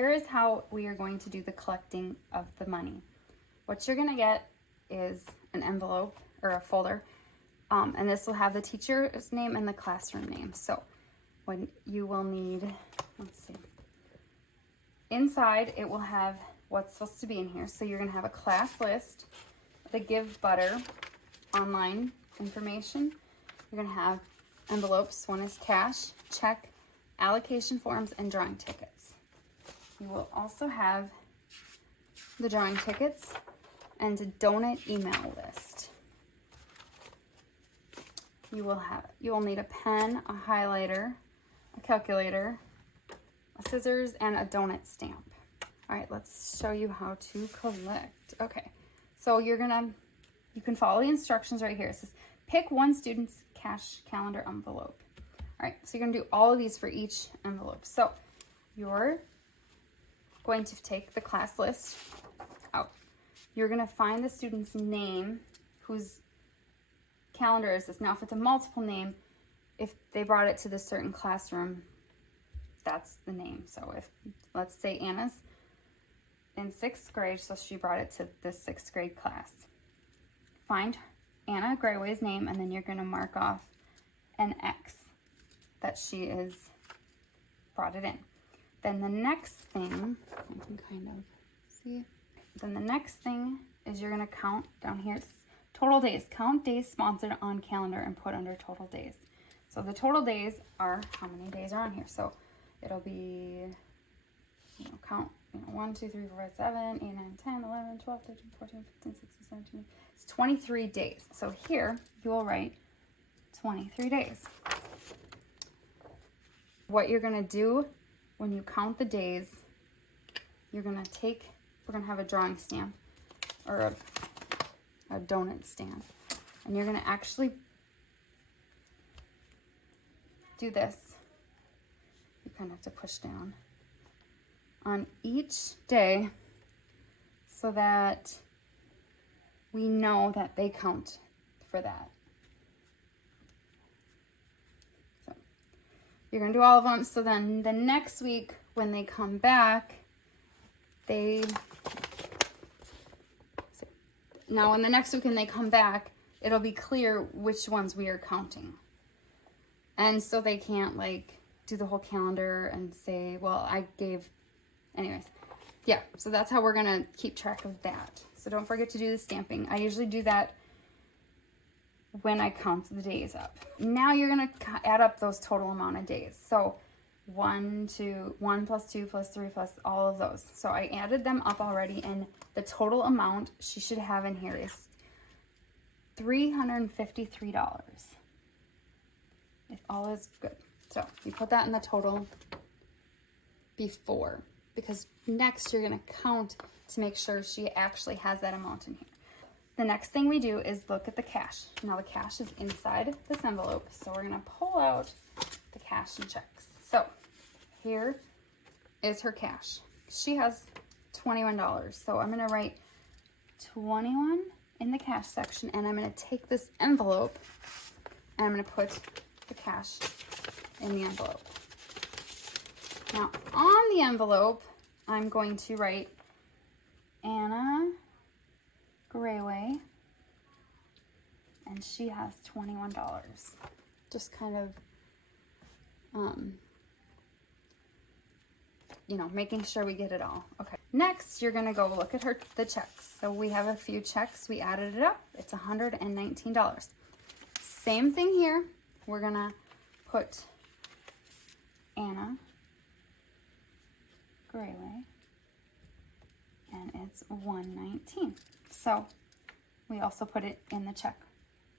here is how we are going to do the collecting of the money. What you're gonna get is an envelope or a folder, and this will have the teacher's name and the classroom name. So when you will need, let's see, inside it will have what's supposed to be in here. So you're gonna have a class list, the Give Butter online information. You're gonna have envelopes. One is cash, check, allocation forms, and drawing tickets. You will also have the drawing tickets and a donate email list. You will need a pen, a highlighter, a calculator, a scissors, and a donut stamp. All right, let's show you how to collect. Okay, so you can follow the instructions right here. It says pick one student's cash calendar envelope. All right, so you're gonna do all of these for each envelope. So you're going to take the class list out. You're gonna find the student's name whose calendar is this. Now, if it's a multiple name, if they brought it to this certain classroom, that's the name. So if, let's say Anna's in 6th grade, so she brought it to this 6th grade class. Find Anna Grayway's name, and then you're gonna mark off an X that she is brought it in. Then the next thing, I can kind of see, then the next thing is you're gonna count down here, it's total days. Count days sponsored on calendar and put under total days. So the total days are how many days are on here. So it'll be, count, 1, 2, 3, 4, 5, 7, 8, 9, 10, 11, 12, 13, 14, 15, 16, 17, it's 23 days. So here you will write 23 days. What you're gonna do when you count the days, we're gonna have a drawing stamp or a donut stand, and you're gonna actually do this. You kind of have to push down on each day so that we know that they count for that. So you're gonna do all of them. So then the next week when they come back, now in the next week when they come back, it'll be clear which ones we are counting. And so they can't do the whole calendar and say, well, I gave, anyways. Yeah, so that's how we're gonna keep track of that. So don't forget to do the stamping. I usually do that when I count the days up. Now you're gonna add up those total amount of days. So 1 plus 2 plus 3 plus all of those. So I added them up already, and the total amount she should have in here is $353. If all is good. So you put that in the total before, because next you're gonna count to make sure she actually has that amount in here. The next thing we do is look at the cash. Now the cash is inside this envelope, so we're gonna pull out the cash and checks. So here is her cash. She has $21, so I'm gonna write 21 in the cash section, and I'm gonna take this envelope and I'm gonna put the cash in the envelope. Now on the envelope, I'm going to write Anna Grayway, and she has $21. Just kind of, making sure we get it all. Okay. Next, you're gonna go look at the checks. So we have a few checks. We added it up. It's $119. Same thing here. We're gonna put Anna Grayway, and it's $119. So we also put it in the check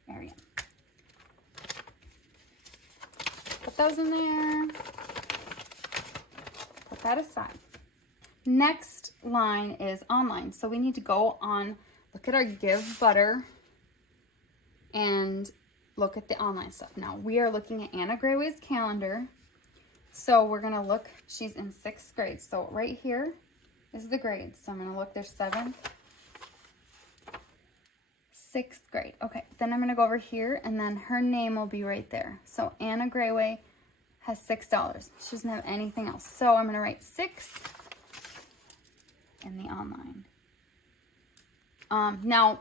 area. Put those in there. Put that aside. Next line is online. So we need to go on, look at our Give Butter, and look at the online stuff. Now we are looking at Anna Grayway's calendar. So we're gonna look, she's in 6th grade. So right here is the grades. So I'm gonna look, there's 7th, 6th grade. Okay, then I'm gonna go over here, and then her name will be right there. So Anna Grayway has $6. She doesn't have anything else. So I'm gonna write 6 in the online. Now,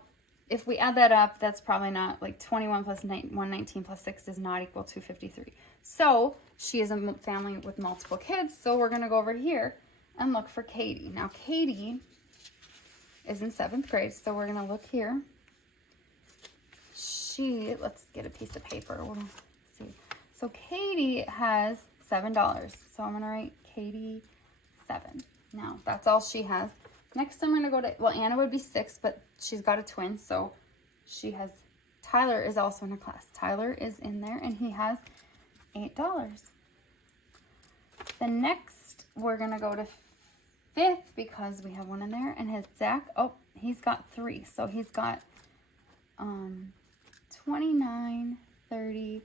if we add that up, that's probably not, like 21 plus 119 plus 6 does not equal 253. So she is a family with multiple kids. So we're going to go over here and look for Katie. Now, Katie is in 7th grade. So we're going to look here. Let's get a piece of paper. We'll see. So Katie has $7. So I'm going to write Katie 7. Now, that's all she has. Next, I'm going to go to, well, Anna would be 6, but she's got a twin, so she has, Tyler is also in her class. Tyler is in there, and he has $8. Then next, we're going to go to 5th, because we have one in there, and his Zach, oh, he's got 3, so he's got 29, 30,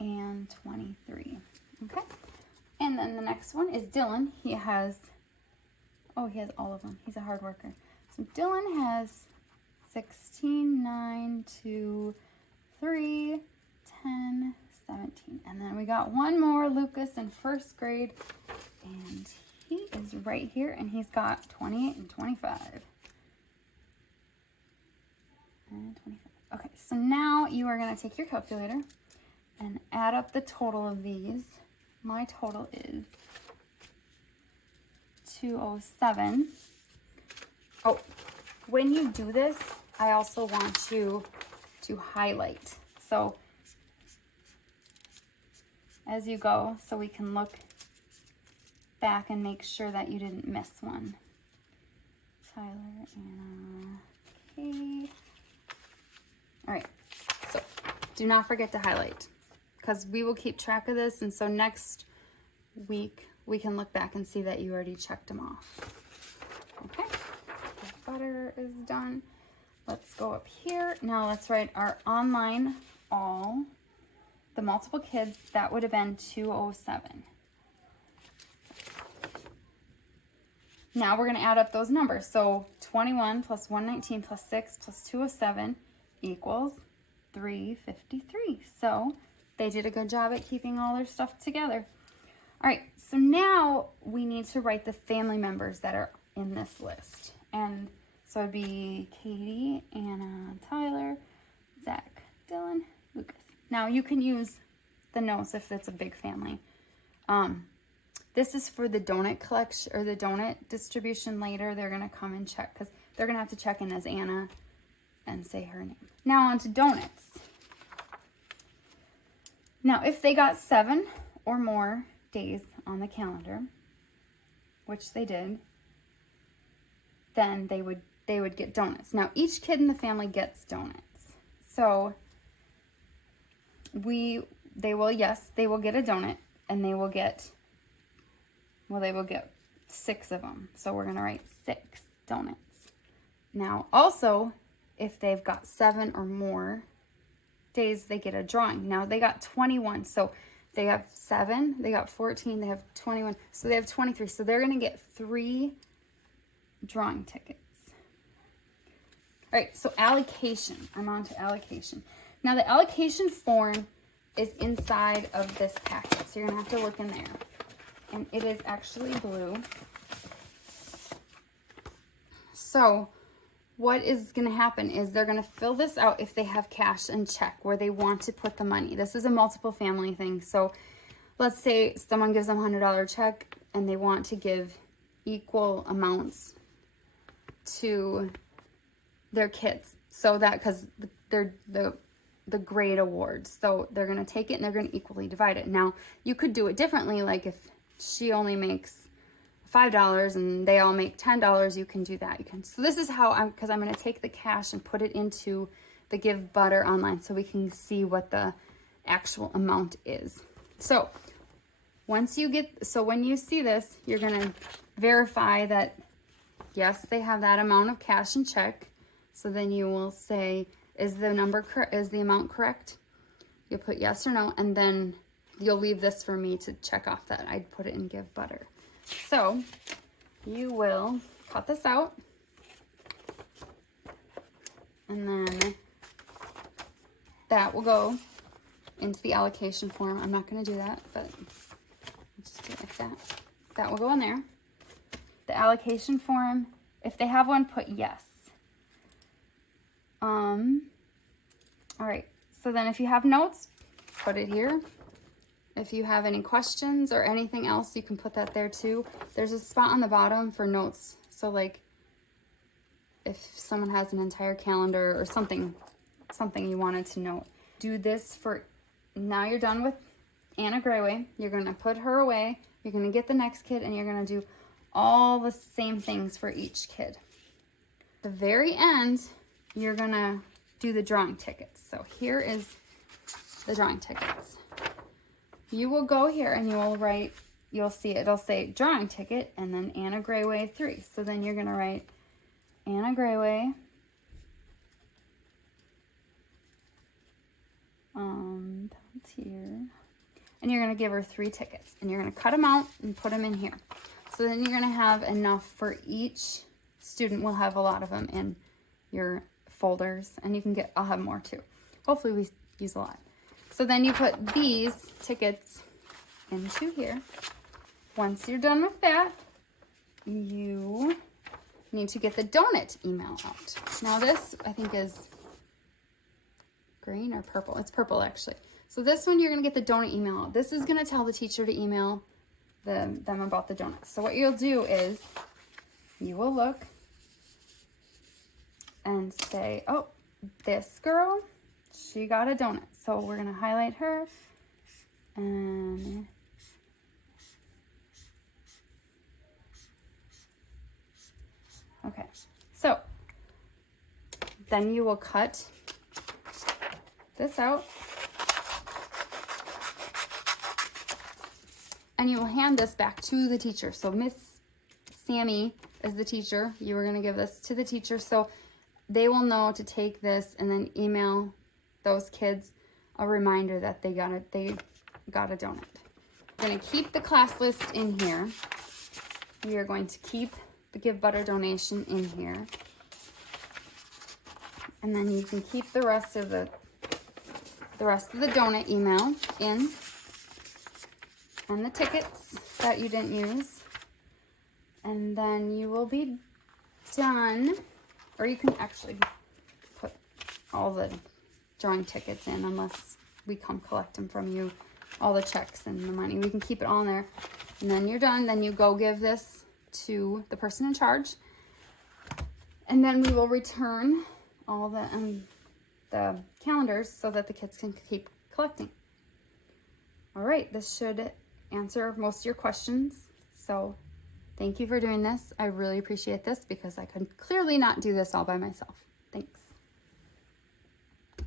and 23, okay? And then the next one is Dylan. He has all of them. He's a hard worker. So Dylan has 16, 9, 2, 3, 10, 17. And then we got one more, Lucas, in 1st grade. And he is right here, and he's got 28 and 25. And 25. Okay, so now you are going to take your calculator and add up the total of these. My total is 207. Oh, when you do this, I also want you to highlight. So as you go, so we can look back and make sure that you didn't miss one. Tyler, Anna, Katie. All right, so do not forget to highlight, because we will keep track of this, and so next week we can look back and see that you already checked them off. Okay, the butter is done. Let's go up here. Now let's write our online all, the multiple kids, that would have been 207. Now we're going to add up those numbers. So 21 plus 119 plus 6 plus 207 equals 353. So they did a good job at keeping all their stuff together. All right, so now we need to write the family members that are in this list. And so it'd be Katie, Anna, Tyler, Zach, Dylan, Lucas. Now you can use the notes if it's a big family. This is for the donut collection or the donut distribution later. They're going to come and check, because they're going to have to check in as Anna and say her name. Now on to donuts. Now if they got 7 or more days on the calendar, which they did, then they would get donuts. Now each kid in the family gets donuts. So they will get a donut, and they will get 6 of them. So we're going to write 6 donuts. Now also, if they've got 7 or more days, they get a drawing. Now they got 21. So they have 7, they got 14, they have 21. So they have 23. So they're going to get 3 drawing tickets. All right, so allocation. I'm on to allocation. Now the allocation form is inside of this packet. So you're going to have to look in there. And it is actually blue. So what is going to happen is they're going to fill this out if they have cash and check where they want to put the money. This is a multiple family thing. So let's say someone gives them a $100 check and they want to give equal amounts to their kids. So that, because they're the grade awards. So they're going to take it and they're going to equally divide it. Now you could do it differently. Like if she only makes $5 and they all make $10, you can do that. You can. So this is how because I'm going to take the cash and put it into the Give Butter online so we can see what the actual amount is. So when you see this, you're going to verify that yes, they have that amount of cash and check. So then you will say, is the amount correct? You'll put yes or no, and then you'll leave this for me to check off that I'd put it in Give Butter. So you will cut this out, and then that will go into the allocation form. I'm not going to do that, but I'll just do it like that. That will go in there. The allocation form If they have one, put yes. All right, so then if you have notes, put it here. If you have any questions or anything else, you can put that there too. There's a spot on the bottom for notes. So like if someone has an entire calendar or something you wanted to note. Do this for, now you're done with Anna Grayway. You're gonna put her away. You're gonna get the next kid and you're gonna do all the same things for each kid. At the very end, you're gonna do the drawing tickets. So here is the drawing tickets. You will go here and you will write, you'll see it'll say drawing ticket and then Anna Grayway 3. So then you're gonna write Anna Grayway, that's here. And you're gonna give her 3 tickets and you're gonna cut them out and put them in here. So then you're gonna have enough for each student. We'll have a lot of them in your folders and you can get, I'll have more too. Hopefully we use a lot. So then you put these tickets into here. Once you're done with that, you need to get the donut email out. Now this, I think, is green or purple. It's purple, actually. So this one, you're going to get the donut email out. This is going to tell the teacher to email them about the donuts. So what you'll do is you will look and say, oh, this girl, she got a donut. So we're going to highlight her and okay. So then you will cut this out and you will hand this back to the teacher. So Miss Sammy is the teacher. You were going to give this to the teacher so they will know to take this and then email those kids a reminder that they got a donut. We're going to keep the class list in here. We are going to keep the Give Butter donation in here. And then you can keep the rest of the donut email in, and the tickets that you didn't use. And then you will be done, or you can actually put all the drawing tickets in unless we come collect them from you, all the checks and the money. We can keep it all in there. And then you're done. Then you go give this to the person in charge. And then we will return all the calendars so that the kids can keep collecting. All right, this should answer most of your questions. So thank you for doing this. I really appreciate this because I could clearly not do this all by myself. Thanks.